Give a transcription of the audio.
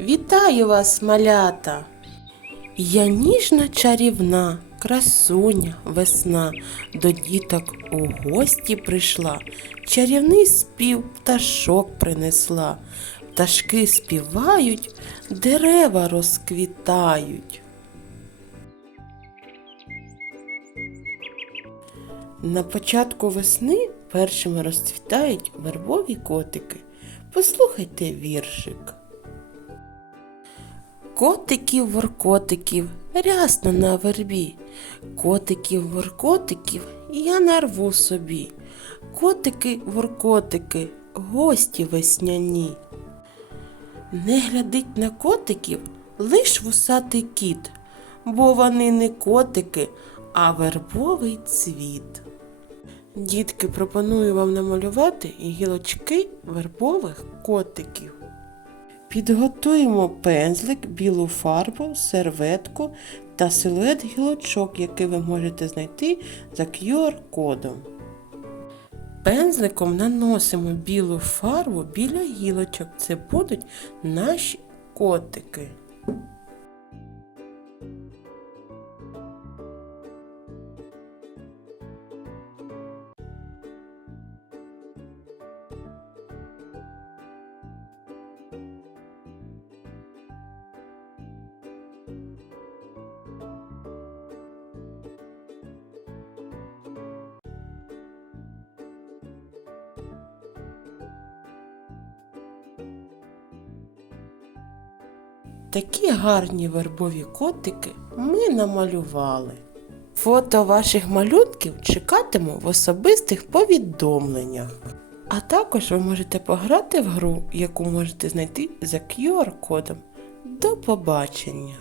Вітаю вас, малята! Я ніжна чарівна, красуня, весна, до діток у гості прийшла, чарівний спів пташок принесла. Пташки співають, дерева розквітають. На початку весни першими розцвітають вербові котики. Послухайте віршик. Котиків воркотиків рясно на вербі. Котиків воркотиків я нарву собі. Котики воркотики, гості весняні. Не глядить на котиків лиш вусатий кіт, бо вони не котики, а вербовий цвіт. Дітки, пропоную вам намалювати гілочки вербових котиків. Підготуємо пензлик, білу фарбу, серветку та силует гілочок, який ви можете знайти за QR-кодом. Пензликом наносимо білу фарбу біля гілочок. Це будуть наші котики. Такі гарні вербові котики ми намалювали. Фото ваших малюнків чекатиму в особистих повідомленнях. А також ви можете пограти в гру, яку можете знайти за QR-кодом. До побачення!